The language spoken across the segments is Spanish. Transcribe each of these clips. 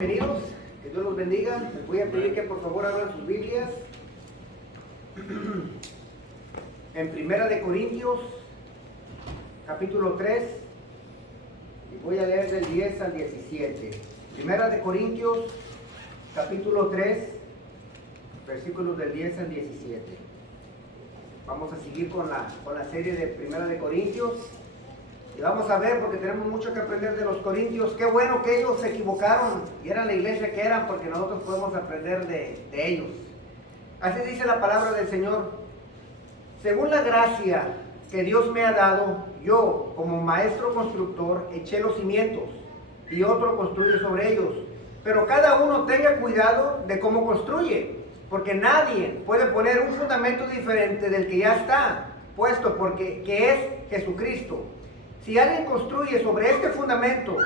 Bienvenidos, que Dios los bendiga. Les voy a pedir que por favor abran sus Biblias en Primera de Corintios, capítulo 3, y voy a leer del 10 al 17. Primera de Corintios, capítulo 3, versículos del 10 al 17. Vamos a seguir con la serie de Primera de Corintios. Y vamos a ver, porque tenemos mucho que aprender de los corintios. Qué bueno que ellos se equivocaron y eran la iglesia que eran, porque nosotros podemos aprender de ellos. Así dice la palabra del Señor. Según la gracia que Dios me ha dado, yo, como maestro constructor, eché los cimientos y otro construye sobre ellos. Pero cada uno tenga cuidado de cómo construye, porque nadie puede poner un fundamento diferente del que ya está puesto, que es Jesucristo. Si alguien construye sobre este fundamento,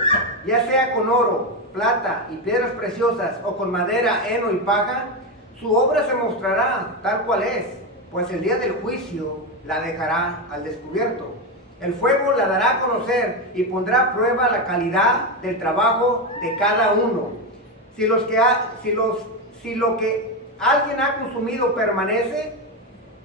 ya sea con oro, plata y piedras preciosas, o con madera, heno y paja, su obra se mostrará tal cual es, pues el día del juicio la dejará al descubierto. El fuego la dará a conocer y pondrá a prueba la calidad del trabajo de cada uno. Si lo que alguien ha consumido permanece,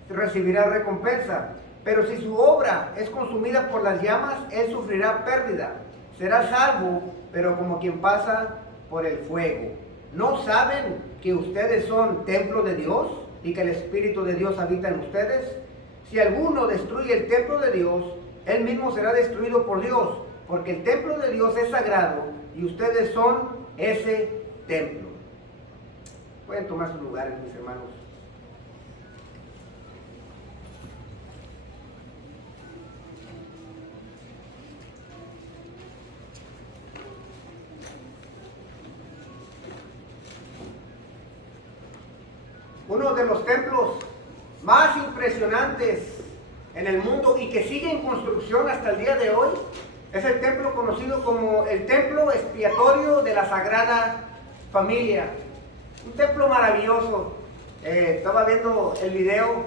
recibirá recompensa. Pero si su obra es consumida por las llamas, él sufrirá pérdida. Será salvo, pero como quien pasa por el fuego. ¿No saben que ustedes son templo de Dios y que el Espíritu de Dios habita en ustedes? Si alguno destruye el templo de Dios, él mismo será destruido por Dios, porque el templo de Dios es sagrado y ustedes son ese templo. Pueden tomar sus lugares, mis hermanos. Uno de los templos más impresionantes en el mundo y que sigue en construcción hasta el día de hoy es el templo conocido como el templo expiatorio de la Sagrada Familia. Un templo maravilloso. Estaba viendo el video,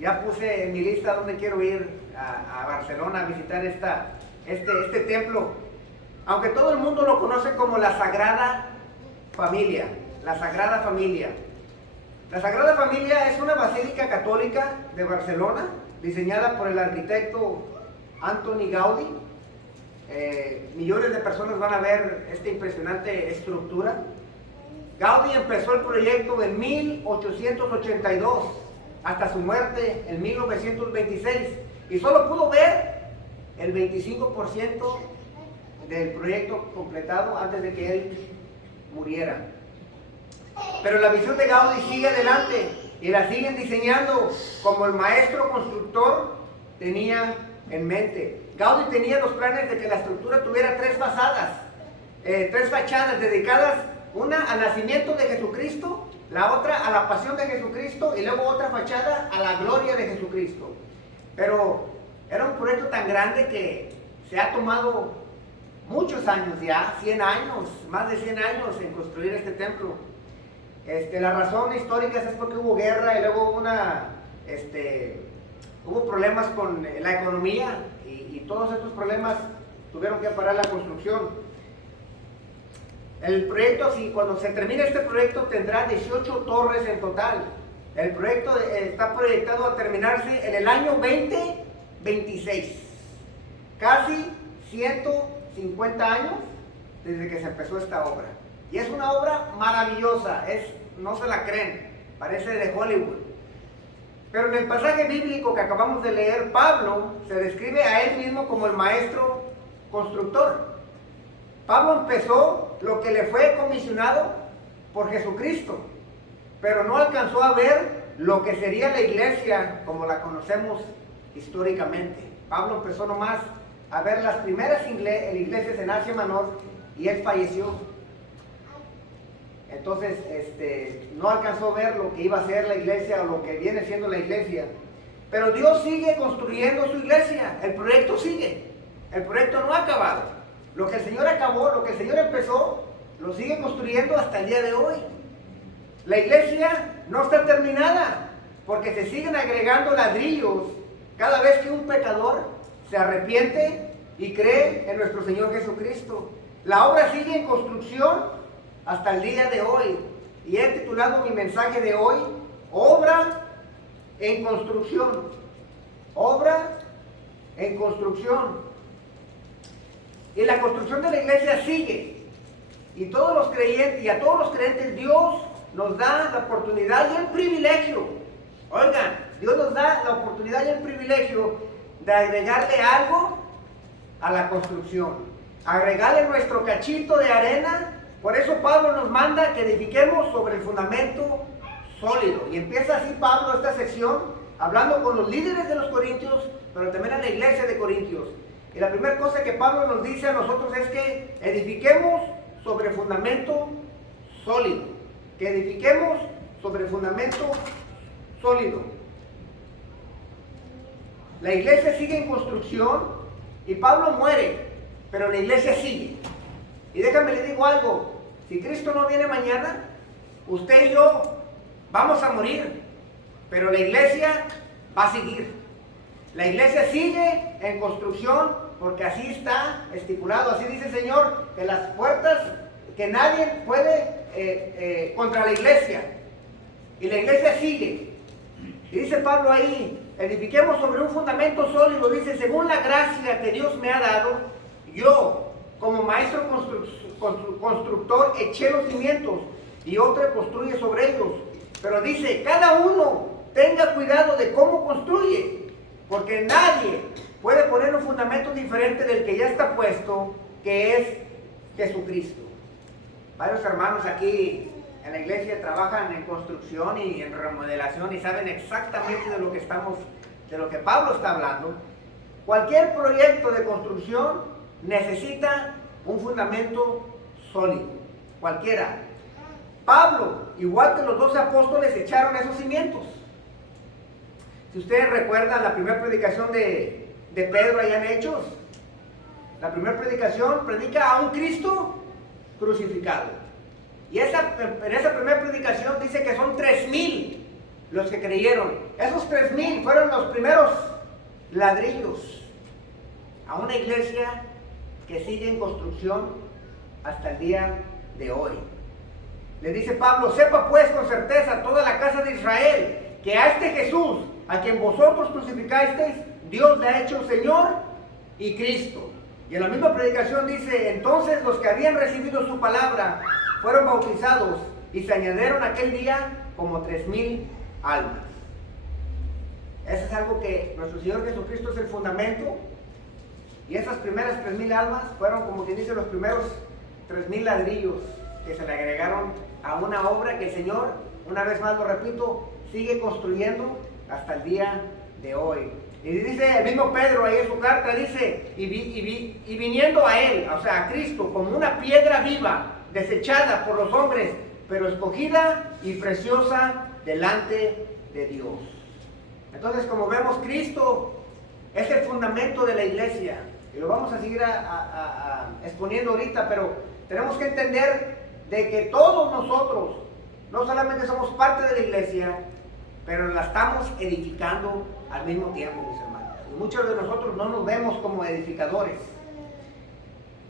ya puse en mi lista donde quiero ir a Barcelona a visitar este templo. Aunque todo el mundo lo conoce como la Sagrada Familia. La Sagrada Familia. La Sagrada Familia es una basílica católica de Barcelona, diseñada por el arquitecto Antoni Gaudí. Millones de personas van a ver esta impresionante estructura. Gaudí empezó el proyecto en 1882, hasta su muerte en 1926, y solo pudo ver el 25% del proyecto completado antes de que él muriera. Pero la visión de Gaudí sigue adelante y la siguen diseñando como el maestro constructor tenía en mente. Gaudí tenía los planes de que la estructura tuviera tres fachadas dedicadas, una al nacimiento de Jesucristo, la otra a la pasión de Jesucristo y luego otra fachada a la gloria de Jesucristo. Pero era un proyecto tan grande que se ha tomado muchos años ya, 100 años, más de 100 años en construir este templo. La razón histórica es porque hubo guerra y luego hubo problemas con la economía y todos estos problemas tuvieron que parar la construcción. El proyecto, cuando se termine este proyecto, tendrá 18 torres en total. El proyecto está proyectado a terminarse en el año 2026. Casi 150 años desde que se empezó esta obra. Y es una obra maravillosa, no se la creen, parece de Hollywood. Pero en el pasaje bíblico que acabamos de leer, Pablo se describe a él mismo como el maestro constructor. Pablo empezó lo que le fue comisionado por Jesucristo, pero no alcanzó a ver lo que sería la iglesia como la conocemos históricamente. Pablo empezó nomás a ver las primeras iglesias en Asia Menor y él falleció. Entonces, no alcanzó a ver lo que iba a ser la iglesia o lo que viene siendo la iglesia. Pero Dios sigue construyendo su iglesia. El proyecto sigue. El proyecto no ha acabado. Lo que el Señor acabó, lo que el Señor empezó, lo sigue construyendo hasta el día de hoy. La iglesia no está terminada, porque se siguen agregando ladrillos cada vez que un pecador se arrepiente y cree en nuestro Señor Jesucristo. La obra sigue en construcción hasta el día de hoy. Y he titulado mi mensaje de hoy, Obra en construcción. Obra en construcción. Y la construcción de la iglesia sigue. Y todos los creyentes, y a todos los creyentes, Dios nos da la oportunidad y el privilegio. Oigan, Dios nos da la oportunidad y el privilegio de agregarle algo a la construcción. Agregarle nuestro cachito de arena. Por eso Pablo nos manda que edifiquemos sobre el fundamento sólido. Y empieza así Pablo esta sección, hablando con los líderes de los corintios, pero también a la iglesia de Corintios. Y la primera cosa que Pablo nos dice a nosotros es que edifiquemos sobre fundamento sólido. Que edifiquemos sobre fundamento sólido. La iglesia sigue en construcción y Pablo muere, pero la iglesia sigue. Y déjame le digo algo, si Cristo no viene mañana, usted y yo vamos a morir, pero la iglesia va a seguir. La iglesia sigue en construcción porque así está estipulado, así dice el Señor, que las puertas, que nadie puede contra la iglesia. Y la iglesia sigue. Y dice Pablo ahí, edifiquemos sobre un fundamento sólido, dice, según la gracia que Dios me ha dado, yo, como maestro constructor, eché los cimientos y otro construye sobre ellos. Pero dice, cada uno tenga cuidado de cómo construye, porque nadie puede poner un fundamento diferente del que ya está puesto, que es Jesucristo. Varios hermanos aquí en la iglesia trabajan en construcción y en remodelación y saben exactamente de lo que Pablo está hablando. Cualquier proyecto de construcción necesita un fundamento sólido, cualquiera. Pablo, igual que los 12 apóstoles, echaron esos cimientos. Si ustedes recuerdan la primera predicación de Pedro allá en Hechos, la primera predicación predica a un Cristo crucificado. Y en esa primera predicación dice que son 3,000 los que creyeron. Esos 3,000 fueron los primeros ladrillos a una iglesia que sigue en construcción hasta el día de hoy. Le dice Pablo, sepa pues con certeza toda la casa de Israel, que a este Jesús, a quien vosotros crucificasteis, Dios le ha hecho Señor y Cristo. Y en la misma predicación dice, entonces los que habían recibido su palabra fueron bautizados y se añadieron aquel día como 3,000 almas. Eso es algo que nuestro Señor Jesucristo es el fundamento. Y esas primeras 3,000 almas fueron, como quien dice, los primeros 3,000 ladrillos que se le agregaron a una obra que el Señor, una vez más lo repito, sigue construyendo hasta el día de hoy. Y dice el mismo Pedro ahí en su carta, dice, y viniendo a Él, o sea, a Cristo, como una piedra viva, desechada por los hombres, pero escogida y preciosa delante de Dios. Entonces, como vemos, Cristo es el fundamento de la iglesia. Y lo vamos a seguir exponiendo ahorita, pero tenemos que entender de que todos nosotros, no solamente somos parte de la iglesia, pero la estamos edificando al mismo tiempo, mis hermanos. Y muchos de nosotros no nos vemos como edificadores.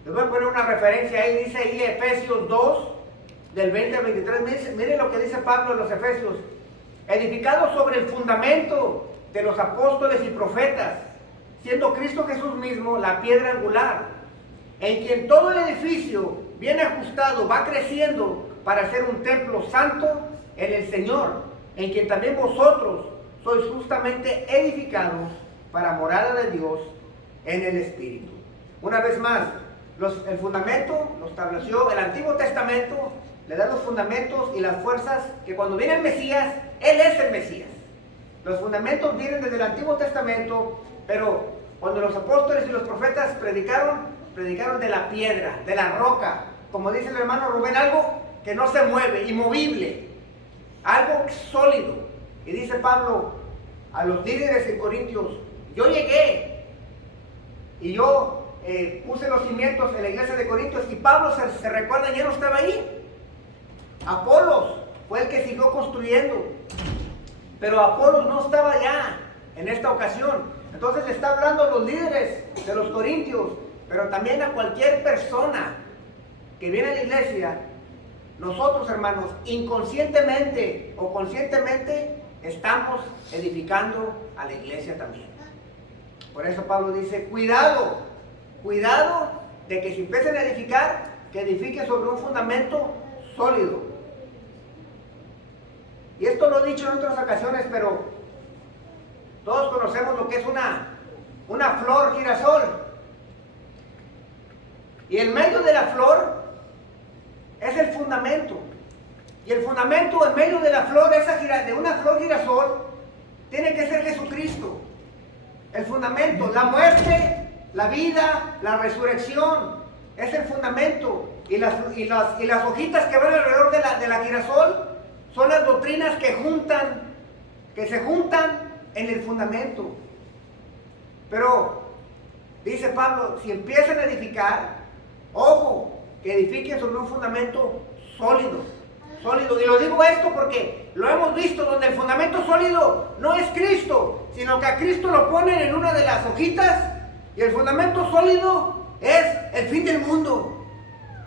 Les voy a poner una referencia ahí, dice ahí Efesios 2, del 20 al 23. Miren lo que dice Pablo en los Efesios. Edificados sobre el fundamento de los apóstoles y profetas, siendo Cristo Jesús mismo la piedra angular, en quien todo el edificio bien ajustado va creciendo para ser un templo santo en el Señor, en quien también vosotros sois justamente edificados para morada de Dios en el Espíritu. Una vez más, el fundamento lo estableció el Antiguo Testamento, le da los fundamentos y las fuerzas que cuando viene el Mesías, Él es el Mesías. Los fundamentos vienen desde el Antiguo Testamento, pero cuando los apóstoles y los profetas predicaron de la piedra, de la roca, como dice el hermano Rubén, algo que no se mueve, inmovible, algo sólido. Y dice Pablo a los líderes en Corintios, yo llegué y yo puse los cimientos en la iglesia de Corintios, y Pablo se recuerda, ya no estaba ahí. Apolos fue el que siguió construyendo, pero Apolos no estaba ya en esta ocasión. Entonces le está hablando a los líderes de los Corintios, pero también a cualquier persona que viene a la iglesia, nosotros, hermanos, inconscientemente o conscientemente estamos edificando a la iglesia también. Por eso Pablo dice, cuidado, cuidado de que si empiezan a edificar, que edifiquen sobre un fundamento sólido. Y esto lo he dicho en otras ocasiones, pero todos conocemos lo que es una flor girasol. Y en medio de la flor es el fundamento. Y el fundamento en medio de la flor, de una flor girasol, tiene que ser Jesucristo. El fundamento, la muerte, la vida, la resurrección, es el fundamento. Y las hojitas que van alrededor de la girasol son las doctrinas que se juntan en el fundamento. Pero, dice Pablo, si empiezan a edificar, ojo, que edifiquen sobre un fundamento sólido. Y lo digo esto porque lo hemos visto, donde el fundamento sólido no es Cristo, sino que a Cristo lo ponen en una de las hojitas, y el fundamento sólido es el fin del mundo.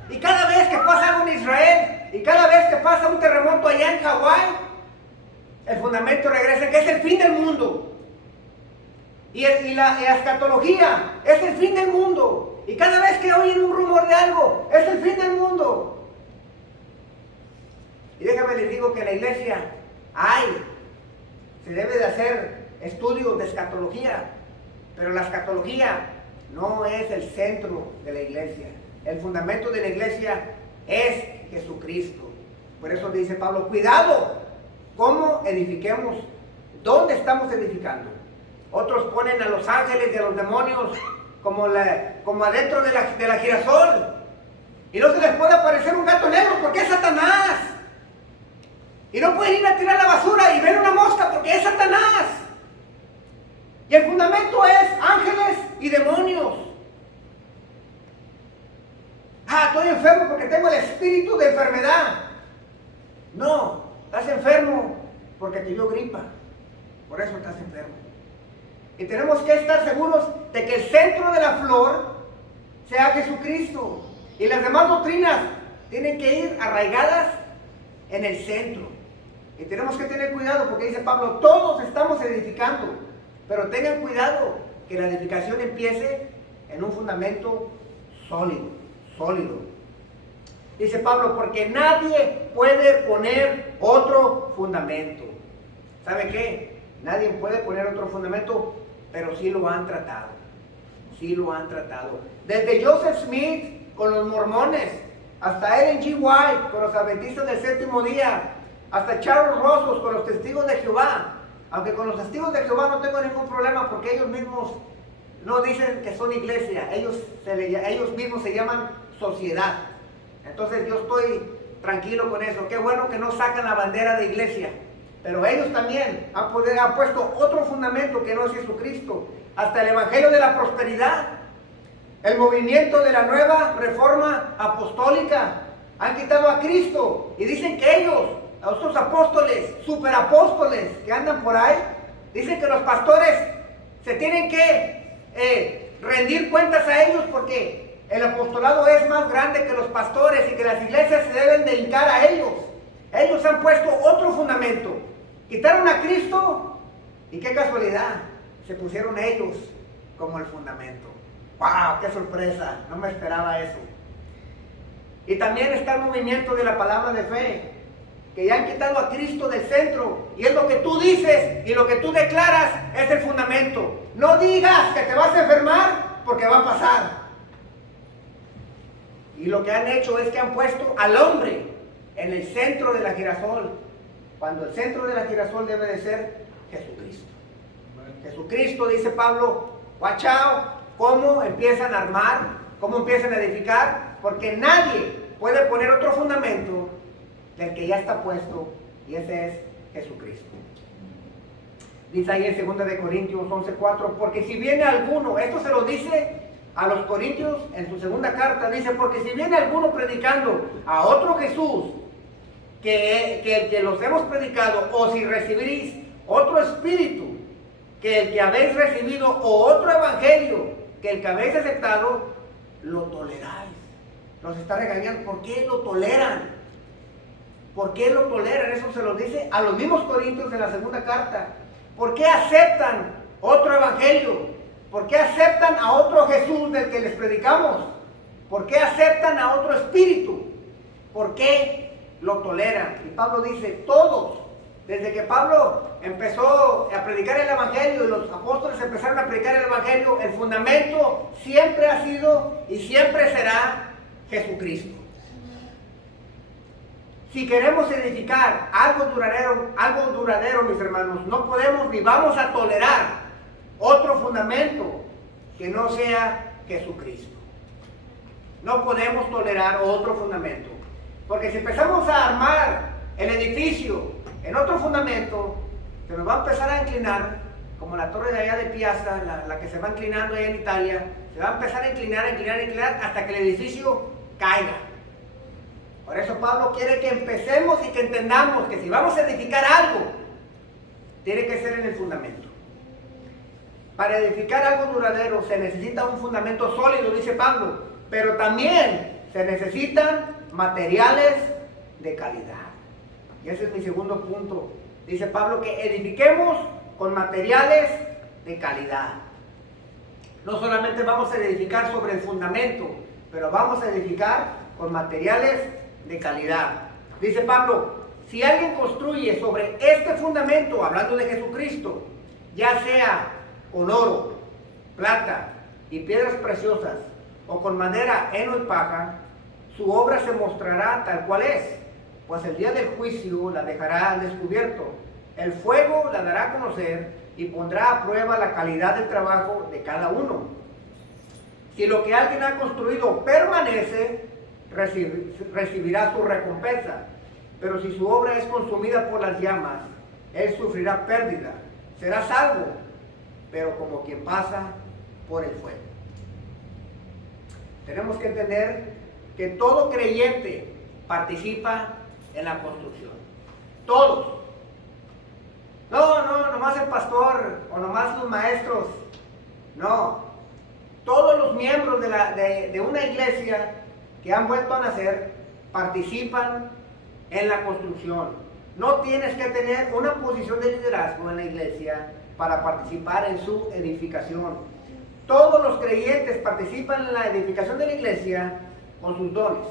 Y cada vez que pasa algo en Israel, y cada vez que pasa un terremoto allá en Hawái, el fundamento regresa, que es el fin del mundo. Y la escatología es el fin del mundo. Y cada vez que oyen un rumor de algo, es el fin del mundo. Y déjame les digo que en la iglesia se debe de hacer estudios de escatología, pero la escatología no es el centro de la iglesia. El fundamento de la iglesia es Jesucristo. Por eso dice Pablo, cuidado, cómo edifiquemos, dónde estamos edificando. Otros ponen a los ángeles y a los demonios como adentro de la girasol, y no se les puede aparecer un gato negro porque es Satanás. Y no pueden ir a tirar la basura y ver una mosca porque es Satanás. Y el fundamento es ángeles y demonios. Estoy enfermo porque tengo el espíritu de enfermedad. No, estás enfermo porque te dio gripa. Por eso estás enfermo. Y tenemos que estar seguros de que el centro de la flor sea Jesucristo. Y las demás doctrinas tienen que ir arraigadas en el centro. Y tenemos que tener cuidado porque dice Pablo, todos estamos edificando, pero tengan cuidado que la edificación empiece en un fundamento sólido. Dice Pablo, porque nadie puede poner otro fundamento. ¿Sabe qué? Nadie puede poner otro fundamento, pero sí lo han tratado. Desde Joseph Smith con los mormones, hasta Ellen G. White con los adventistas del séptimo día, hasta Charles Rossos con los testigos de Jehová. Aunque con los testigos de Jehová no tengo ningún problema porque ellos mismos no dicen que son iglesia, ellos mismos se llaman sociedad. Entonces yo estoy tranquilo con eso. Qué bueno que no sacan la bandera de iglesia. Pero ellos también han puesto otro fundamento que no es Jesucristo. Hasta el Evangelio de la Prosperidad, el movimiento de la nueva reforma apostólica, han quitado a Cristo. Y dicen que ellos, a otros apóstoles, superapóstoles que andan por ahí, dicen que los pastores se tienen que rendir cuentas a ellos porque el apostolado es más grande que los pastores y que las iglesias se deben de hincar a ellos. Ellos han puesto otro fundamento. Quitaron a Cristo y qué casualidad, se pusieron ellos como el fundamento. ¡Wow! ¡Qué sorpresa! No me esperaba eso. Y también está el movimiento de la palabra de fe, que ya han quitado a Cristo del centro, y es lo que tú dices y lo que tú declaras es el fundamento. No digas que te vas a enfermar porque va a pasar. Y lo que han hecho es que han puesto al hombre en el centro de la girasol, cuando el centro de la girasol debe de ser Jesucristo. Jesucristo, dice Pablo, watch out, cómo empiezan a armar, cómo empiezan a edificar, porque nadie puede poner otro fundamento del que ya está puesto, y ese es Jesucristo. Dice ahí en 2 Corintios 11:4, porque si viene alguno, esto se lo dice a los Corintios en su segunda carta, dice, porque si viene alguno predicando a otro Jesús que el que los hemos predicado, o si recibiréis otro espíritu que el que habéis recibido, o otro evangelio que el que habéis aceptado, lo toleráis. los está regañando. ¿Por qué lo toleran? ¿Por qué lo toleran? Eso se lo dice a los mismos Corintios en la segunda carta. ¿Por qué aceptan otro evangelio? ¿Por qué aceptan a otro Jesús del que les predicamos? ¿Por qué aceptan a otro espíritu? ¿Por qué lo toleran? Y Pablo dice, todos, desde que Pablo empezó a predicar el evangelio y los apóstoles empezaron a predicar el evangelio, el fundamento siempre ha sido y siempre será Jesucristo. Si queremos edificar algo duradero, mis hermanos, no podemos ni vamos a tolerar otro fundamento que no sea Jesucristo. No podemos tolerar otro fundamento. Porque si empezamos a armar el edificio en otro fundamento, se nos va a empezar a inclinar, como la torre de allá de Piazza, la que se va inclinando allá en Italia, se va a empezar a inclinar hasta que el edificio caiga. Por eso Pablo quiere que empecemos y que entendamos que si vamos a edificar algo, tiene que ser en el fundamento. Para edificar algo duradero se necesita un fundamento sólido, dice Pablo, pero también se necesitan materiales de calidad. Y ese es mi segundo punto. Dice Pablo que edifiquemos con materiales de calidad. No solamente vamos a edificar sobre el fundamento, pero vamos a edificar con materiales de calidad. Dice Pablo, si alguien construye sobre este fundamento, hablando de Jesucristo, ya sea con oro, plata y piedras preciosas, o con madera, heno y paja, su obra se mostrará tal cual es, pues el día del juicio la dejará al descubierto. El fuego la dará a conocer y pondrá a prueba la calidad del trabajo de cada uno. Si lo que alguien ha construido permanece, recibirá su recompensa. Pero si su obra es consumida por las llamas, él sufrirá pérdida. Será salvo, pero como quien pasa por el fuego. Tenemos que entender que todo creyente participa en la construcción. Todos. No, nomás el pastor o nomás los maestros. No. Todos los miembros de una iglesia que han vuelto a nacer participan en la construcción. No tienes que tener una posición de liderazgo en la iglesia para participar en su edificación. Todos los creyentes participan en la edificación de la iglesia con sus dones.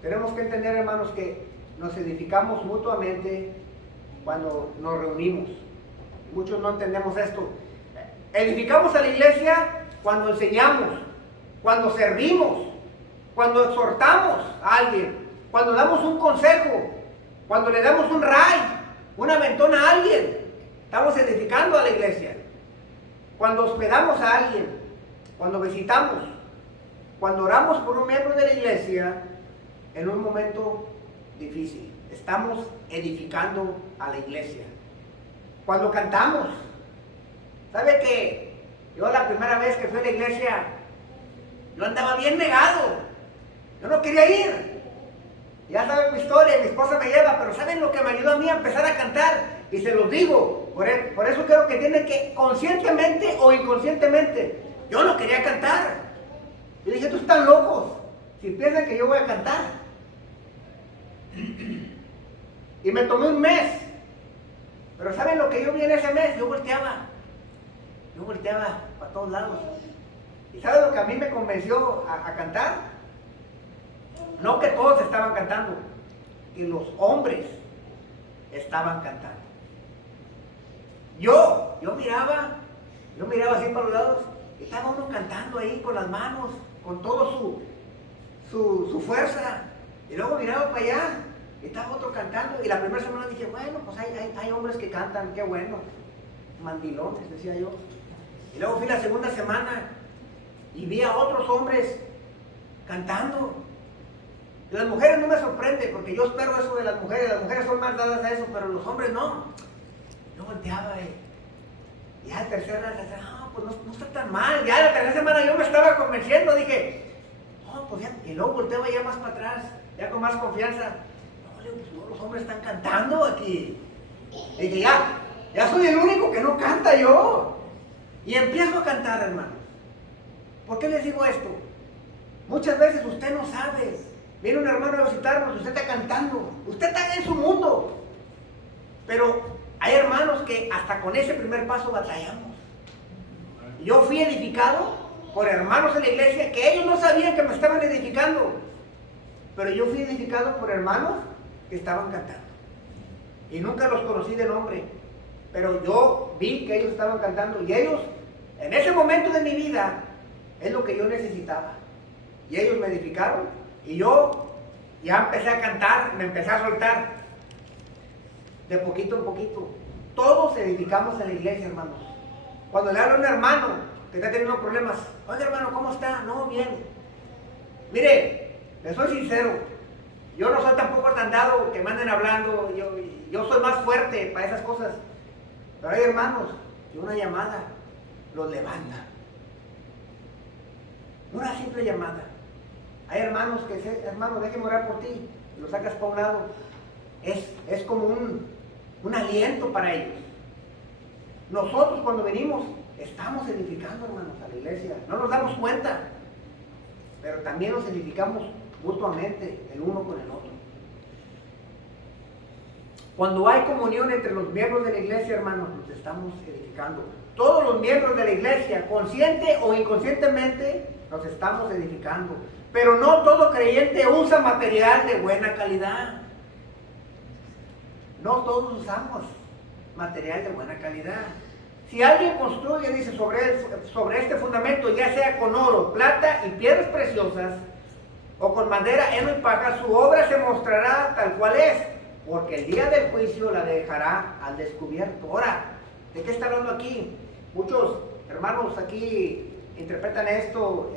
Tenemos que entender, hermanos, que nos edificamos mutuamente cuando nos reunimos. Muchos no entendemos esto. Edificamos a la iglesia cuando enseñamos, cuando servimos, cuando exhortamos a alguien, cuando damos un consejo, cuando le damos un ray, un aventón a alguien. Estamos edificando a la iglesia. Cuando hospedamos a alguien, cuando visitamos, cuando oramos por un miembro de la iglesia en un momento difícil, estamos edificando a la iglesia. Cuando cantamos, ¿sabe qué? Yo la primera vez que fui a la iglesia, yo andaba bien negado. Yo no quería ir. Ya saben mi historia, mi esposa me lleva, pero ¿saben lo que me ayudó a mí a empezar a cantar? Y se los digo, por eso creo que tienen que, conscientemente o inconscientemente, yo no quería cantar. Yo dije, estos están locos, si piensan que yo voy a cantar. Y me tomé un mes. Pero ¿saben lo que yo vi en ese mes? Yo volteaba para todos lados. ¿Y saben lo que a mí me convenció a cantar? No que todos estaban cantando, que los hombres estaban cantando. Yo miraba así para los lados, y estaba uno cantando ahí con las manos, con todo su fuerza. Y luego miraba para allá, y estaba otro cantando. Y la primera semana dije, bueno, pues hay hombres que cantan, qué bueno. Mandilones, decía yo. Y luego fui la segunda semana y vi a otros hombres cantando. Y las mujeres no me sorprende, porque yo espero eso de las mujeres son más dadas a eso, pero los hombres no. Yo volteaba y ya la tercera, pues no está tan mal. Ya la tercera semana yo me estaba convenciendo, dije, pues ya, y luego volteaba ya más para atrás, ya con más confianza. No, pues todos los hombres están cantando aquí. Y dije, ya soy el único que no canta yo. Y empiezo a cantar, hermanos. ¿Por qué les digo esto? Muchas veces usted no sabe. Viene un hermano a visitarnos, usted está cantando, usted está en su mundo. Pero hay hermanos que hasta con ese primer paso batallamos. Yo fui edificado por hermanos en la iglesia que ellos no sabían que me estaban edificando. Pero yo fui edificado por hermanos que estaban cantando. Y nunca los conocí de nombre. Pero yo vi que ellos estaban cantando. Y ellos, en ese momento de mi vida, es lo que yo necesitaba. Y ellos me edificaron. Y yo ya empecé a cantar, me empecé a soltar. De poquito en poquito. Todos edificamos en la iglesia, hermanos. Cuando le hablo a un hermano que está teniendo problemas, oye hermano, ¿cómo está? No, bien. Mire, les soy sincero, yo no soy tampoco tan dado que me anden hablando, yo soy más fuerte para esas cosas. Pero hay hermanos que una llamada los levanta. Una simple llamada. Hay hermanos que dicen, hermano, déjeme orar por ti, lo sacas para un lado. Es como un aliento para ellos. Nosotros cuando venimos estamos edificando, hermanos, a la iglesia. No nos damos cuenta, pero también nos edificamos mutuamente el uno con el otro. Cuando hay comunión entre los miembros de la iglesia, hermanos, nos estamos edificando. Todos los miembros de la iglesia, consciente o inconscientemente, nos estamos edificando. Pero no todo creyente usa material de buena calidad. No todos usamos material de buena calidad. Si alguien construye, dice, sobre este fundamento, ya sea con oro, plata y piedras preciosas, o con madera, heno y paja, su obra se mostrará tal cual es, porque el día del juicio la dejará al descubierto. Ahora, ¿de qué está hablando aquí? Muchos hermanos aquí interpretan esto,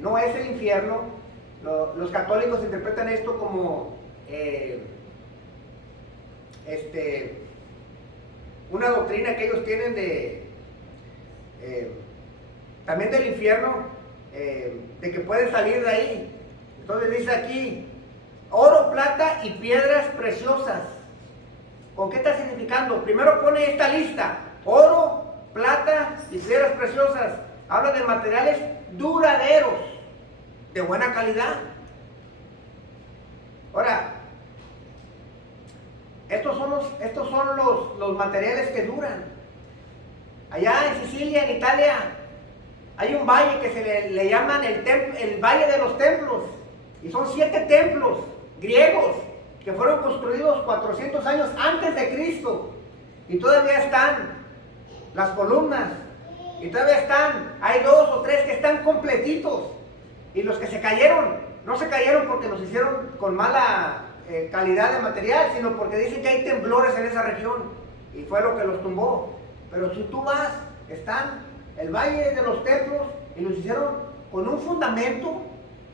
no es el infierno. Los católicos interpretan esto como una doctrina que ellos tienen también del infierno, de que pueden salir de ahí. Entonces dice aquí, oro, plata y piedras preciosas. ¿Con qué está significando? Primero pone esta lista, oro, plata y piedras preciosas. Habla de materiales duraderos, de buena calidad. Ahora, estos son los materiales que duran. Allá en Sicilia, en Italia, hay un valle que se le llaman el Valle de los Templos. Y son 7 templos griegos que fueron construidos 400 años antes de Cristo. Y todavía están las columnas. Y todavía están, hay 2 o 3 que están completitos. Y los que se cayeron, no se cayeron porque los hicieron con mala calidad de material, sino porque dicen que hay temblores en esa región. Y fue lo que los tumbó. Pero si tú vas, están el Valle de los Templos y los hicieron con un fundamento,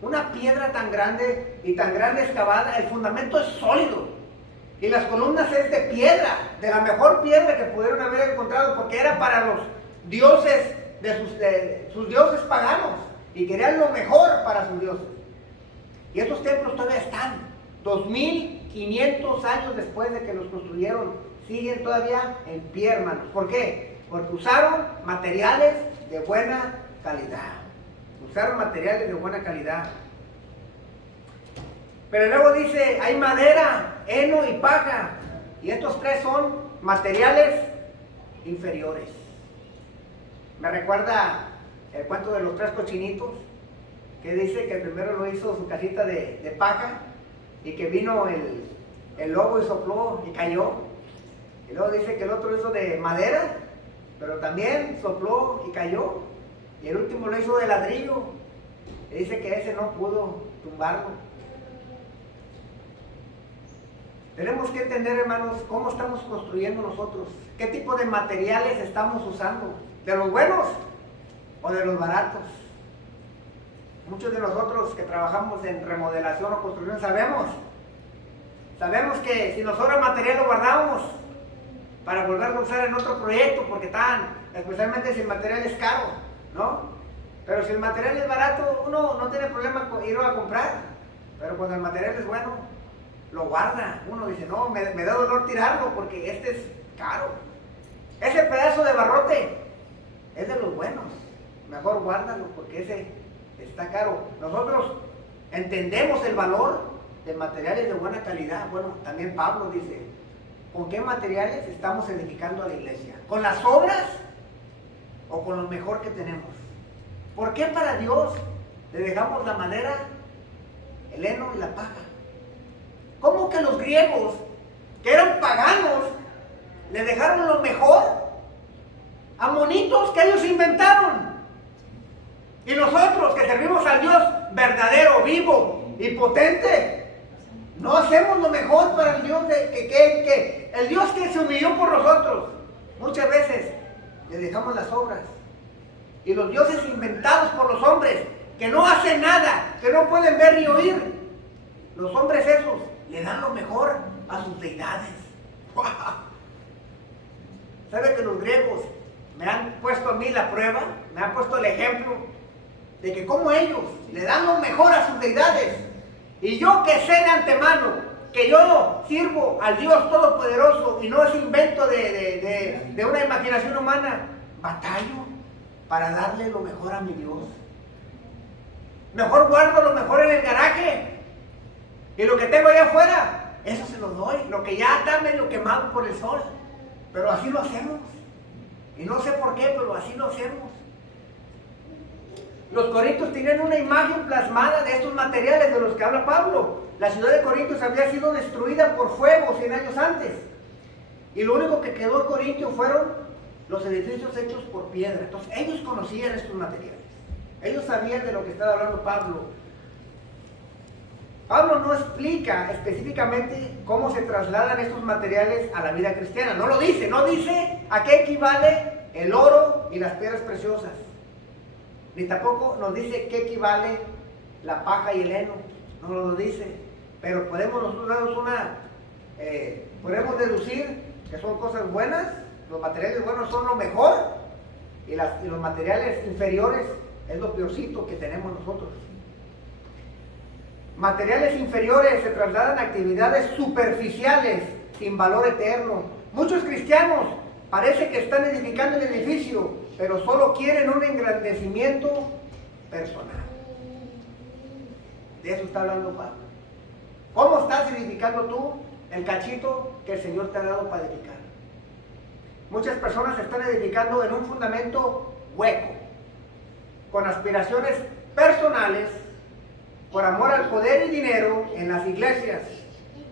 una piedra tan grande y tan grande excavada. El fundamento es sólido. Y las columnas es de piedra, de la mejor piedra que pudieron haber encontrado, porque era para los dioses de sus dioses paganos. Y querían lo mejor para sus dioses. Y estos templos todavía están. 2500 años después de que los construyeron, siguen todavía en pie, hermanos. ¿Por qué? Porque usaron materiales de buena calidad. Usaron materiales de buena calidad. Pero luego dice, hay madera, heno y paja. Y estos 3 son materiales inferiores. Me recuerda el cuento de los 3 cochinitos, que dice que el primero lo hizo su casita de paja, y que vino el lobo y sopló y cayó. Y luego dice que el otro hizo de madera, pero también sopló y cayó. Y el último lo hizo de ladrillo. Y dice que ese no pudo tumbarlo. Tenemos que entender, hermanos, cómo estamos construyendo nosotros. ¿Qué tipo de materiales estamos usando? ¿De los buenos o de los baratos? Muchos de nosotros que trabajamos en remodelación o construcción sabemos que si nos sobra material lo guardamos para volverlo a usar en otro proyecto, porque especialmente si el material es caro, ¿no? Pero si el material es barato, uno no tiene problema con irlo a comprar. Pero cuando el material es bueno, lo guarda. Uno dice, no, me da dolor tirarlo porque este es caro. Ese pedazo de barrote es de los buenos. Mejor guárdalo porque ese está caro. Nosotros entendemos el valor de materiales de buena calidad. Bueno, también Pablo dice, ¿con qué materiales estamos edificando a la iglesia? ¿Con las obras o con lo mejor que tenemos? ¿Por qué para Dios le dejamos la madera, el heno y la paja? ¿Cómo que los griegos, que eran paganos, le dejaron lo mejor a monitos que ellos inventaron? Y nosotros que servimos al Dios verdadero, vivo y potente, no hacemos lo mejor para el Dios el Dios que se humilló por nosotros. Muchas veces le dejamos las obras. Y los dioses inventados por los hombres, que no hacen nada, que no pueden ver ni oír, los hombres esos le dan lo mejor a sus deidades. ¿Sabe que los griegos me han puesto a mí la prueba? Me han puesto el ejemplo de que como ellos le dan lo mejor a sus deidades. Y yo que sé de antemano que yo sirvo al Dios Todopoderoso y no es invento de una imaginación humana, batallo para darle lo mejor a mi Dios. Mejor guardo lo mejor en el garaje. Y lo que tengo allá afuera, eso se lo doy. Lo que ya está medio quemado por el sol. Pero así lo hacemos. Y no sé por qué, pero así lo hacemos. Los corintios tenían una imagen plasmada de estos materiales de los que habla Pablo. La ciudad de Corintios había sido destruida por fuego 100 años antes. Y lo único que quedó en Corintio fueron los edificios hechos por piedra. Entonces ellos conocían estos materiales. Ellos sabían de lo que estaba hablando Pablo. Pablo no explica específicamente cómo se trasladan estos materiales a la vida cristiana. No lo dice. No dice a qué equivale el oro y las piedras preciosas. Ni tampoco nos dice qué equivale la paja y el heno. No lo dice. Pero podemos nosotros darnos podemos deducir que son cosas buenas. Los materiales buenos son lo mejor. Y los materiales inferiores es lo peorcito que tenemos nosotros. Materiales inferiores se trasladan a actividades superficiales sin valor eterno. Muchos cristianos parece que están edificando el edificio, pero solo quieren un engrandecimiento personal. De eso está hablando Pablo. ¿Cómo estás edificando tú el cachito que el Señor te ha dado para edificar? Muchas personas están edificando en un fundamento hueco, con aspiraciones personales, por amor al poder y dinero en las iglesias.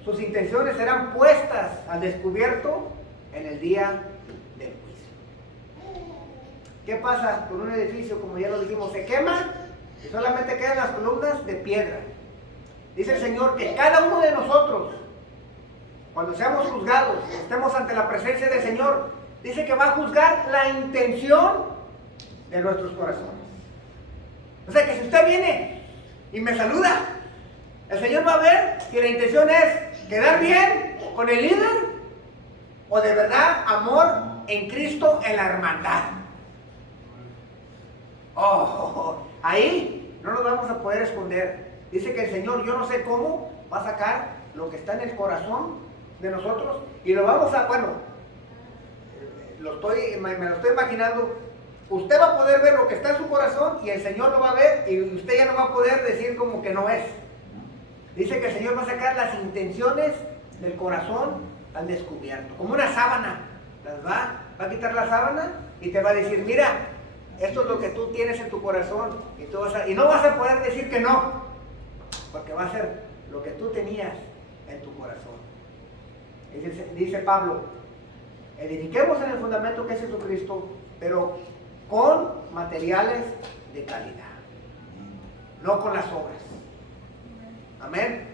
Sus intenciones serán puestas al descubierto en el día del juicio. ¿Qué pasa con un edificio? Como ya lo dijimos, se quema y solamente quedan las columnas de piedra. Dice el Señor que cada uno de nosotros, cuando seamos juzgados, estemos ante la presencia del Señor, dice que va a juzgar la intención de nuestros corazones. O sea que si usted viene y me saluda, el Señor va a ver si la intención es quedar bien con el líder o de verdad amor en Cristo en la hermandad. Ahí no nos vamos a poder esconder. Dice que el Señor, yo no sé cómo, va a sacar lo que está en el corazón de nosotros y lo vamos a, me lo estoy imaginando. Usted va a poder ver lo que está en su corazón y el Señor lo va a ver y usted ya no va a poder decir como que no es. Dice que el Señor va a sacar las intenciones del corazón al descubierto, como una sábana. Va a quitar la sábana y te va a decir, mira, esto es lo que tú tienes en tu corazón y no vas a poder decir que no, porque va a ser lo que tú tenías en tu corazón. Dice Pablo, edifiquemos en el fundamento que es Jesucristo, pero con materiales de calidad, no con las obras. Amén.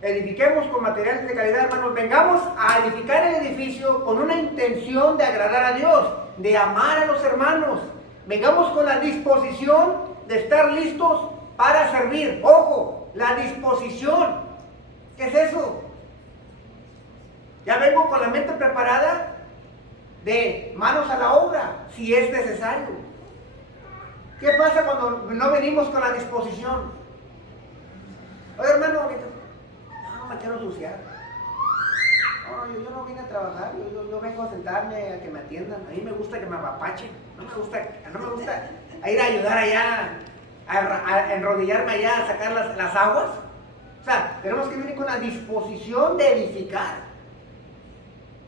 Edifiquemos con materiales de calidad, hermanos. Vengamos a edificar el edificio con una intención de agradar a Dios, de amar a los hermanos. Vengamos con la disposición de estar listos para servir. Ojo, la disposición. ¿Qué es eso? Ya vengo con la mente preparada de manos a la obra, si es necesario. ¿Qué pasa cuando no venimos con la disposición? Oye, hermano, no me quiero ensuciar. No, yo no vine a trabajar, yo vengo a sentarme a que me atiendan. A mí me gusta que me apapachen. No me gusta a ir a ayudar allá, a enrodillarme allá, a sacar las aguas. O sea, tenemos que venir con la disposición de edificar.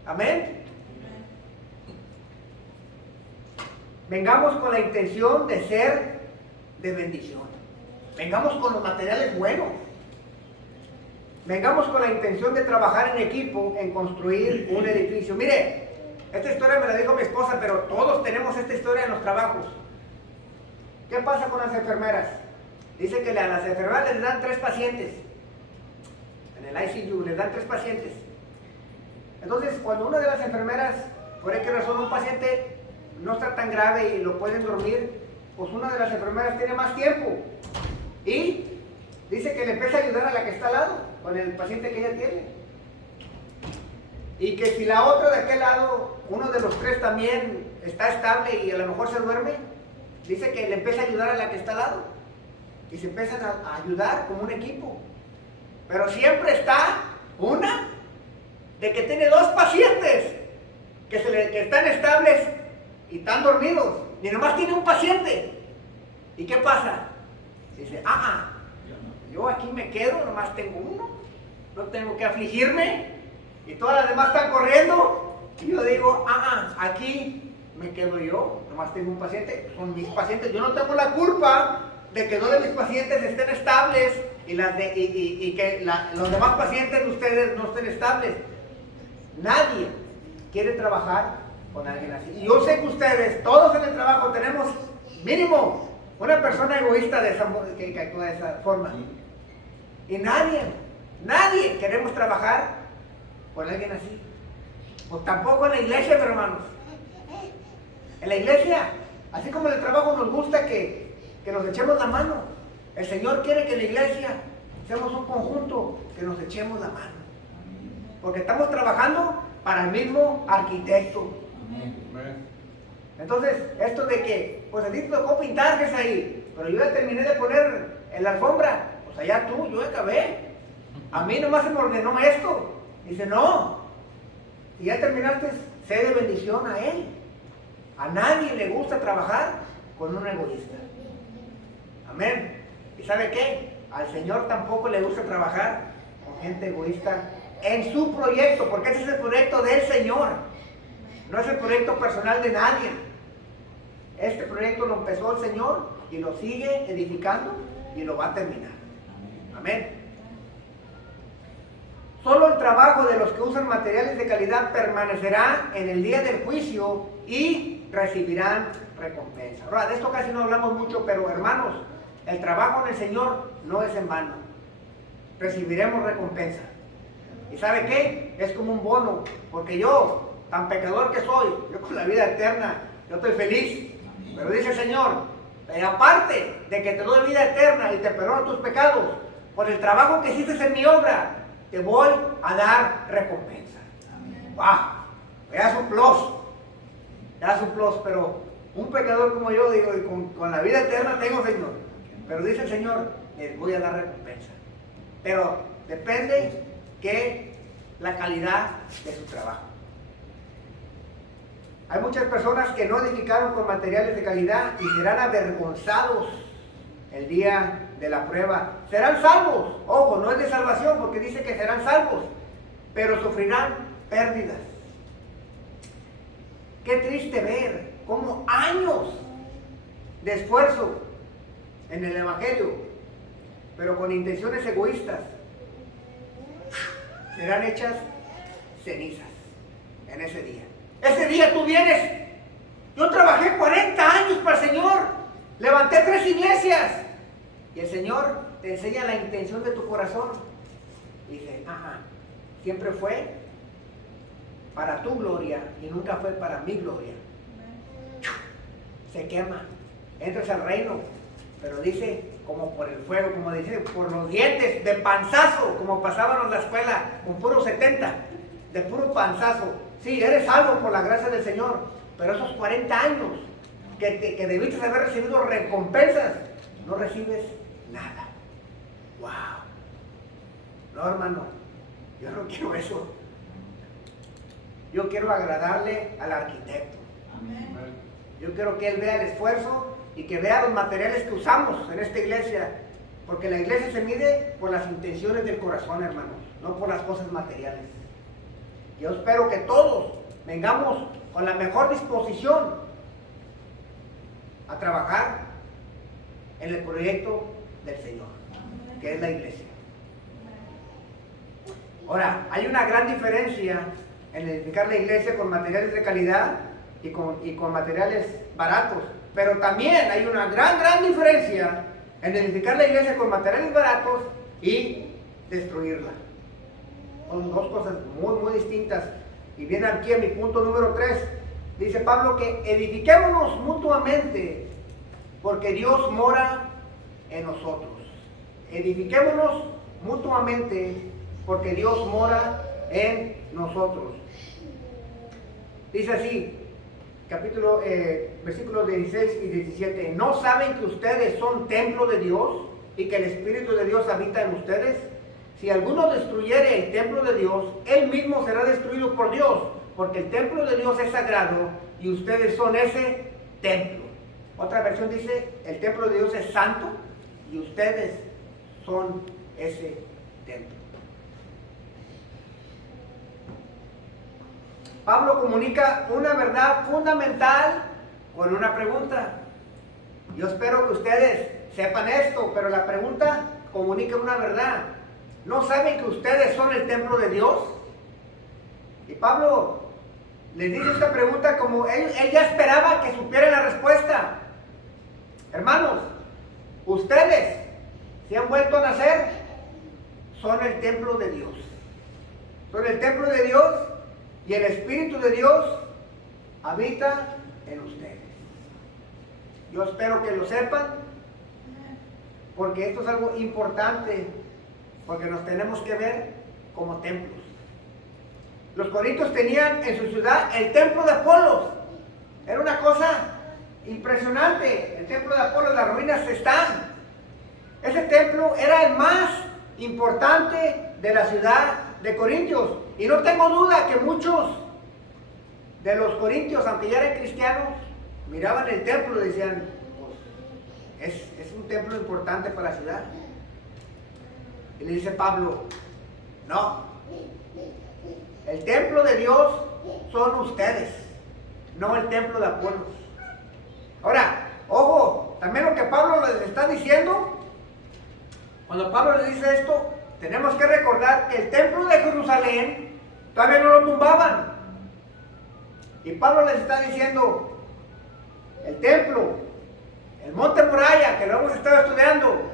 Amén. Vengamos con la intención de ser de bendición. Vengamos con los materiales buenos. Vengamos con la intención de trabajar en equipo, en construir un edificio. Mire, esta historia me la dijo mi esposa, pero todos tenemos esta historia en los trabajos. ¿Qué pasa con las enfermeras? Dice que a las enfermeras les dan 3 pacientes. En el ICU les dan 3 pacientes. Entonces, cuando una de las enfermeras, por qué razón un paciente no está tan grave y lo pueden dormir, pues una de las enfermeras tiene más tiempo. Y dice que le empieza a ayudar a la que está al lado, con el paciente que ella tiene. Y que si la otra de aquel lado, uno de los 3 también está estable y a lo mejor se duerme, dice que le empieza a ayudar a la que está al lado. Y se empiezan a ayudar como un equipo. Pero siempre está una de que tiene 2 pacientes que están estables y están dormidos. Y nomás tiene un paciente. ¿Y qué pasa? Dice, yo aquí me quedo, nomás tengo uno. No tengo que afligirme. Y todas las demás están corriendo. Y yo digo, aquí me quedo yo. Nomás tengo un paciente. Son mis pacientes. Yo no tengo la culpa de que 2 de mis pacientes estén estables y que los demás pacientes de ustedes no estén estables. Nadie quiere trabajar con alguien así. Y yo sé que ustedes, todos en el trabajo, tenemos mínimo una persona egoísta que actúa de esa forma. Y nadie queremos trabajar con alguien así. Pues tampoco en la iglesia, mis hermanos. En la iglesia, así como en el trabajo nos gusta que nos echemos la mano. El Señor quiere que en la iglesia seamos un conjunto, que nos echemos la mano. Porque estamos trabajando para el mismo arquitecto. Entonces, esto de que, pues a ti te tocó pintar, que es ahí, pero yo ya terminé de poner en la alfombra, pues allá tú, yo acabé. A mí nomás se me ordenó esto. Dice, no, y ya terminaste, sé de bendición a él. A nadie le gusta trabajar con un egoísta. Amén. ¿Y sabe qué? Al Señor tampoco le gusta trabajar con gente egoísta en su proyecto, porque ese es el proyecto del Señor. No es el proyecto personal de nadie. Este proyecto lo empezó el Señor y lo sigue edificando y lo va a terminar. Amén. Solo el trabajo de los que usan materiales de calidad permanecerá en el día del juicio y recibirán recompensa. Ahora, de esto casi no hablamos mucho, pero hermanos, el trabajo en el Señor no es en vano. Recibiremos recompensa. ¿Y sabe qué? Es como un bono, porque yo, tan pecador que soy, yo con la vida eterna, yo estoy feliz. Pero dice el Señor, aparte de que te doy vida eterna y te perdono tus pecados, por el trabajo que hiciste en mi obra, te voy a dar recompensa. ¡Wow! Ya es un plus. Ya es un plus, pero un pecador como yo, digo, y con la vida eterna tengo, Señor. Pero dice el Señor, les voy a dar recompensa. Pero depende que la calidad de su trabajo. Hay muchas personas que no edificaron con materiales de calidad y serán avergonzados el día de la prueba. Serán salvos, ojo, no es de salvación porque dice que serán salvos, pero sufrirán pérdidas. Qué triste ver cómo años de esfuerzo en el Evangelio, pero con intenciones egoístas, serán hechas cenizas en ese día. Ese día tú vienes, yo trabajé 40 años para el Señor, levanté 3 iglesias, y el Señor te enseña la intención de tu corazón. Y dice, siempre fue para tu gloria y nunca fue para mi gloria. Se quema, entras al reino, pero dice como por el fuego, como dice, por los dientes, de panzazo, como pasábamos en la escuela, con puro 70, de puro panzazo. Sí, eres salvo por la gracia del Señor, pero esos 40 años que debiste haber recibido recompensas, no recibes nada. ¡Wow! No, hermano, yo no quiero eso. Yo quiero agradarle al arquitecto. Amén. Yo quiero que él vea el esfuerzo y que vea los materiales que usamos en esta iglesia, porque la iglesia se mide por las intenciones del corazón, hermanos, no por las cosas materiales. Yo espero que todos vengamos con la mejor disposición a trabajar en el proyecto del Señor, que es la iglesia. Ahora, hay una gran diferencia en edificar la iglesia con materiales de calidad y con materiales baratos, pero también hay una gran diferencia en edificar la iglesia con materiales baratos y destruirla. Son dos cosas muy distintas. Y viene aquí a mi punto número 3. Dice Pablo que edifiquémonos mutuamente porque Dios mora en nosotros. Edifiquémonos mutuamente porque Dios mora en nosotros. Dice así, versículos 16 y 17. ¿No saben que ustedes son templo de Dios y que el Espíritu de Dios habita en ustedes? Si alguno destruyere el templo de Dios, él mismo será destruido por Dios, porque el templo de Dios es sagrado y ustedes son ese templo. Otra versión dice, el templo de Dios es santo y ustedes son ese templo. Pablo comunica una verdad fundamental con una pregunta. Yo espero que ustedes sepan esto, pero la pregunta comunica una verdad. ¿No saben que ustedes son el templo de Dios? Y Pablo les dice esta pregunta como él ya esperaba que supieran la respuesta. Hermanos, ustedes, si han vuelto a nacer, son el templo de Dios. Son el templo de Dios y el Espíritu de Dios habita en ustedes. Yo espero que lo sepan, porque esto es algo importante, porque nos tenemos que ver como templos. Los corintios tenían en su ciudad el templo de Apolos. Era una cosa impresionante. El templo de Apolos, las ruinas están. Ese templo era el más importante de la ciudad de Corintios. Y no tengo duda que muchos de los corintios, aunque ya eran cristianos, miraban el templo y decían, pues, es un templo importante para la ciudad. Y le dice Pablo, no, el templo de Dios son ustedes, no el templo de Apolos. Ahora, ojo, también lo que Pablo les está diciendo, cuando Pablo les dice esto, tenemos que recordar que el templo de Jerusalén todavía no lo tumbaban. Y Pablo les está diciendo, el templo, el monte Muralla, que lo hemos estado estudiando,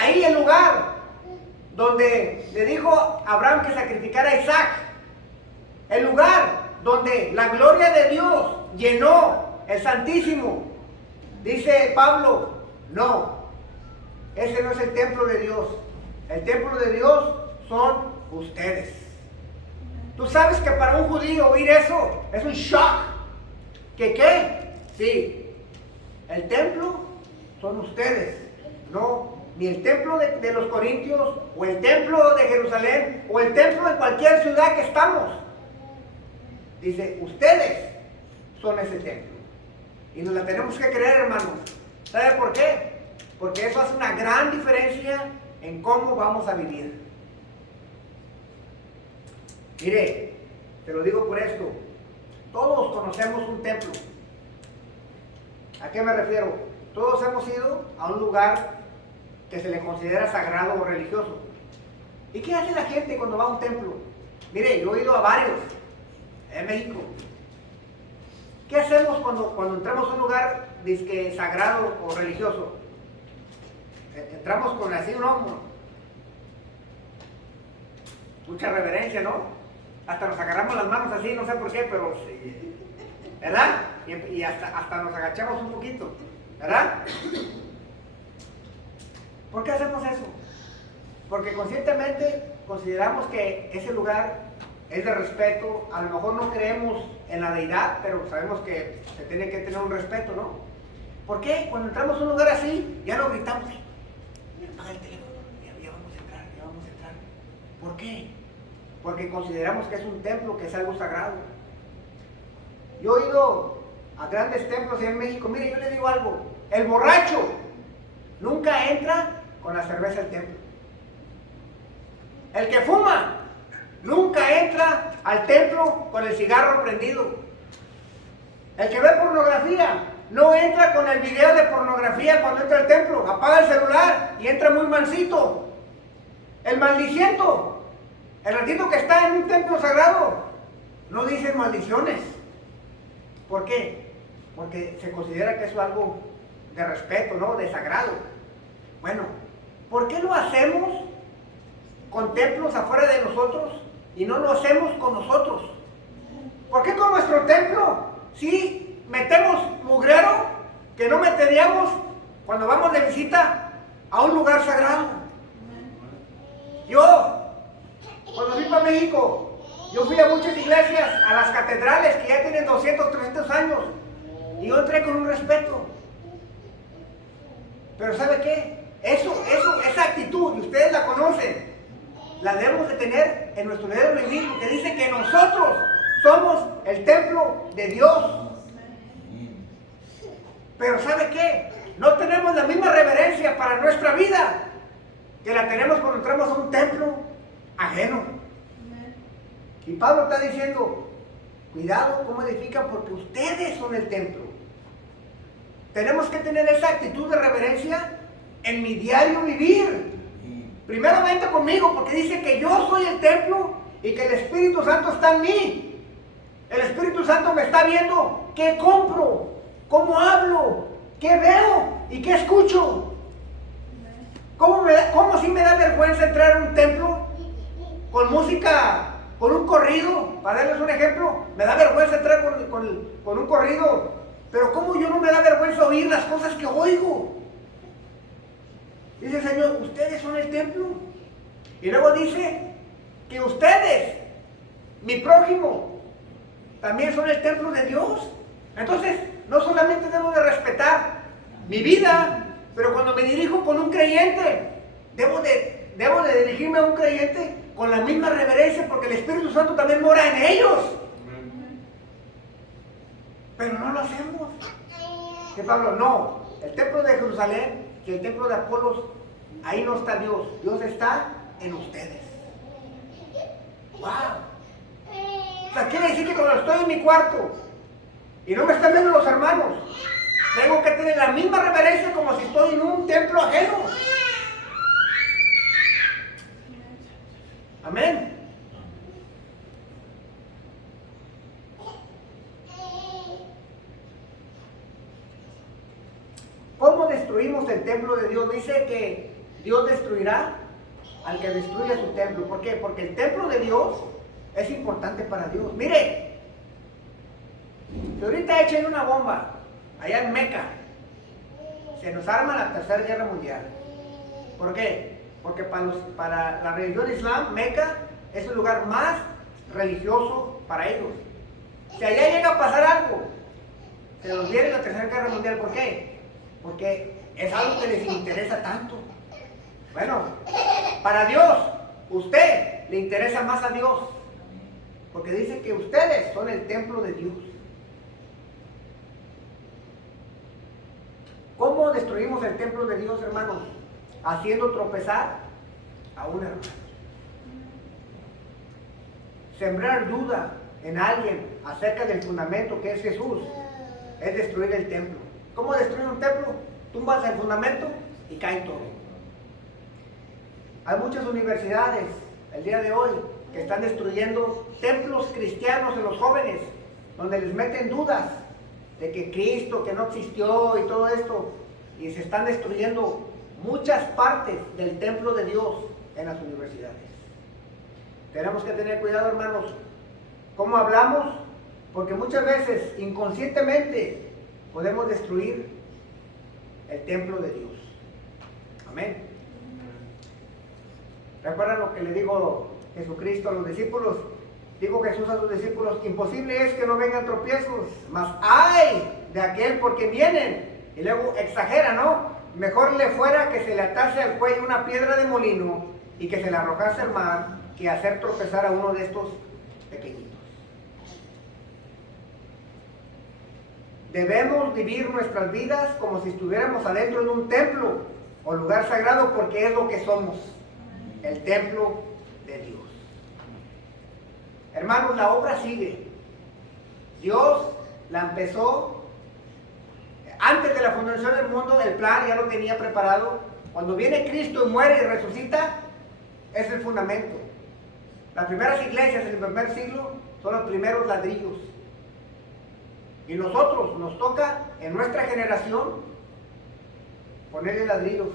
ahí el lugar donde le dijo a Abraham que sacrificara a Isaac, el lugar donde la gloria de Dios llenó el Santísimo. Dice Pablo, no, ese no es el templo de Dios. El templo de Dios son ustedes. Tú sabes que para un judío oír eso es un shock. ¿Que qué? Sí, el templo son ustedes, no ni el templo de los corintios, o el templo de Jerusalén, o el templo de cualquier ciudad que estamos. Dice, ustedes son ese templo. Y nos la tenemos que creer, hermanos. ¿Sabe por qué? Porque eso hace una gran diferencia en cómo vamos a vivir. Mire, te lo digo por esto. Todos conocemos un templo. ¿A qué me refiero? Todos hemos ido a un lugar que se le considera sagrado o religioso. ¿Y qué hace la gente cuando va a un templo? Mire, yo he ido a varios en México. ¿Qué hacemos cuando entramos a un lugar disque sagrado o religioso? Entramos con así un hombro, mucha reverencia, ¿no? Hasta nos agarramos las manos así, no sé por qué, pero sí, ¿verdad? Y hasta nos agachamos un poquito, ¿verdad? ¿Por qué hacemos eso? Porque conscientemente consideramos que ese lugar es de respeto. A lo mejor no creemos en la deidad, pero sabemos que se tiene que tener un respeto, ¿no? ¿Por qué? Cuando entramos a un lugar así, ya no gritamos, mira, apaga el teléfono, ya vamos a entrar, ya vamos a entrar. ¿Por qué? Porque consideramos que es un templo, que es algo sagrado. Yo he ido a grandes templos en México. Mire, yo le digo algo, el borracho nunca entra con la cerveza al templo. El que fuma nunca entra al templo con el cigarro prendido. El que ve pornografía no entra con el video de pornografía cuando entra al templo. Apaga el celular y entra muy mansito. El maldiciento, el ratito que está en un templo sagrado, no dice maldiciones. ¿Por qué? Porque se considera que eso es algo de respeto, ¿no? De sagrado. Bueno, ¿por qué lo hacemos con templos afuera de nosotros y no lo hacemos con nosotros? ¿Por qué con nuestro templo sí metemos mugrero que no meteríamos cuando vamos de visita a un lugar sagrado? Yo, cuando fui para México, yo fui a muchas iglesias, a las catedrales que ya tienen 200, 300 años, y yo entré con un respeto. Pero ¿sabe qué? Esa actitud, y ustedes la conocen, la debemos de tener en nuestro diario vivir, porque dice que nosotros somos el templo de Dios. Pero ¿sabe qué? No tenemos la misma reverencia para nuestra vida que la tenemos cuando entramos a un templo ajeno. Y Pablo está diciendo, cuidado cómo edifican, porque ustedes son el templo. Tenemos que tener esa actitud de reverencia en mi diario vivir. Primero vente conmigo, porque dice que yo soy el templo y que el Espíritu Santo está en mí. El Espíritu Santo me está viendo qué compro, cómo hablo, qué veo y qué escucho. ¿Cómo si me da vergüenza entrar a un templo con música, con un corrido? Para darles un ejemplo, me da vergüenza entrar con un corrido, pero ¿cómo yo no me da vergüenza oír las cosas que oigo? Dice el Señor, ustedes son el templo. Y luego dice que ustedes, mi prójimo, también son el templo de Dios. Entonces, no solamente debo de respetar mi vida, pero cuando me dirijo con un creyente, debo de dirigirme a un creyente con la misma reverencia, porque el Espíritu Santo también mora en ellos. Pero no lo hacemos. Que Pablo, no, el templo de Jerusalén, que el templo de Apolos, ahí no está Dios. Dios está en ustedes. ¡Wow! O sea, quiere decir que cuando estoy en mi cuarto y no me están viendo los hermanos, tengo que tener la misma reverencia como si estoy en un templo ajeno. Amén. ¿Cómo destruimos el templo de Dios? Dice que Dios destruirá al que destruya su templo. ¿Por qué? Porque el templo de Dios es importante para Dios. Mire, si ahorita echen una bomba allá en Meca, se nos arma la Tercera Guerra Mundial. ¿Por qué? Porque para la religión islam, Meca es el lugar más religioso para ellos. Si allá llega a pasar algo, se nos viene la Tercera Guerra Mundial. ¿Por qué? Porque es algo que les interesa tanto. Bueno, para Dios, usted le interesa más a Dios, porque dice que ustedes son el templo de Dios. ¿Cómo destruimos el templo de Dios, hermanos? Haciendo tropezar a un hermano. Sembrar duda en alguien acerca del fundamento que es Jesús es destruir el templo. ¿Cómo destruir un templo? Tumbas el fundamento y cae todo. Hay muchas universidades el día de hoy que están destruyendo templos cristianos en los jóvenes, donde les meten dudas de que Cristo, que no existió y todo esto, y se están destruyendo muchas partes del templo de Dios en las universidades. Tenemos que tener cuidado, hermanos, cómo hablamos, porque muchas veces inconscientemente podemos destruir el templo de Dios. Amén. ¿Recuerdan lo que le dijo Jesucristo a los discípulos? Dijo Jesús a sus discípulos, imposible es que no vengan tropiezos, mas ¡ay! De aquel porque vienen. Y luego exagera, ¿no? Mejor le fuera que se le atase al cuello una piedra de molino y que se le arrojase al mar, que hacer tropezar a uno de estos pequeñitos. debemos vivir nuestras vidas como si estuviéramos adentro de un templo o lugar sagrado, porque es lo que somos, el templo de Dios. Hermanos, la obra sigue. Dios la empezó antes de la fundación del mundo, el plan ya lo tenía preparado. Cuando viene Cristo y muere y resucita, es el fundamento. Las primeras iglesias en el primer siglo son los primeros ladrillos. Y nosotros nos toca, en nuestra generación, ponerle ladrillos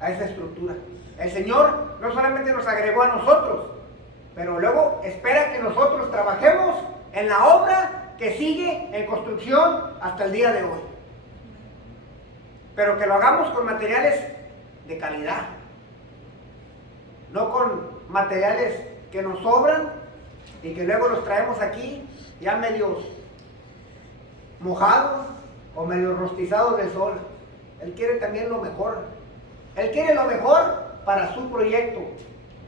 a esa estructura. El Señor no solamente nos agregó a nosotros, pero luego espera que nosotros trabajemos en la obra que sigue en construcción hasta el día de hoy. Pero que lo hagamos con materiales de calidad, no con materiales que nos sobran y que luego los traemos aquí ya medios mojados o medio rostizados del sol. Él quiere también lo mejor. Él quiere lo mejor para su proyecto,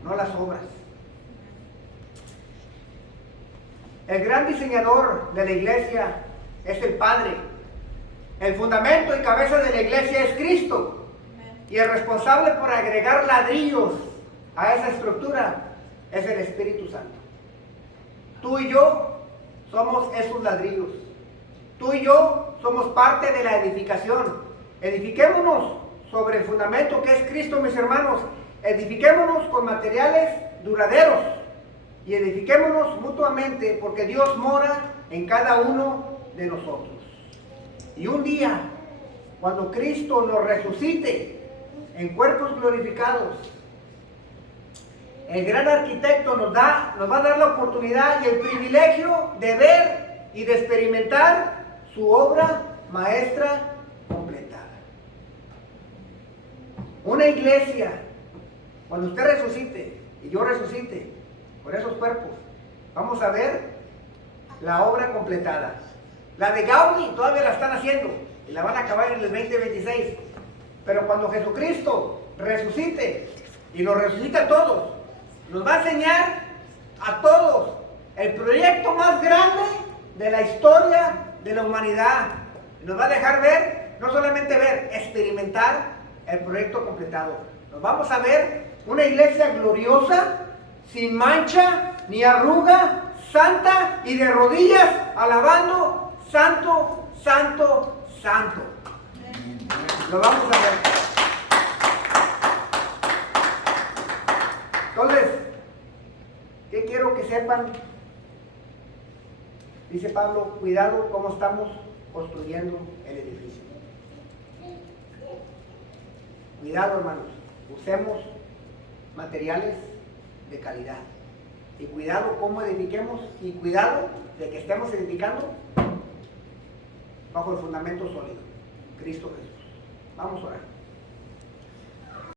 no las obras. El gran diseñador de la iglesia es el Padre. El fundamento y cabeza de la iglesia es Cristo. Y el responsable por agregar ladrillos a esa estructura es el Espíritu Santo. Tú y yo somos esos ladrillos. Tú y yo somos parte de la edificación. Edifiquémonos sobre el fundamento que es Cristo, mis hermanos. Edifiquémonos con materiales duraderos y edifiquémonos mutuamente, porque Dios mora en cada uno de nosotros. Y un día, cuando Cristo nos resucite en cuerpos glorificados, el gran arquitecto nos va a dar la oportunidad y el privilegio de ver y de experimentar su obra maestra completada. Una iglesia, cuando usted resucite y yo resucite con esos cuerpos, vamos a ver la obra completada. La de Gaudí todavía la están haciendo y la van a acabar en el 2026. Pero cuando Jesucristo resucite y nos resucita a todos, nos va a enseñar a todos el proyecto más grande de la historia de la humanidad. Nos va a dejar ver, no solamente ver, experimentar el proyecto completado. Nos vamos a ver una iglesia gloriosa, sin mancha ni arruga, santa y de rodillas, alabando: Santo, Santo, Santo. Lo vamos a ver. Entonces, ¿qué quiero que sepan? Dice Pablo: cuidado cómo estamos construyendo el edificio. Cuidado, hermanos, usemos materiales de calidad. Y cuidado cómo edifiquemos, y cuidado de que estemos edificando bajo el fundamento sólido, Cristo Jesús. Vamos a orar.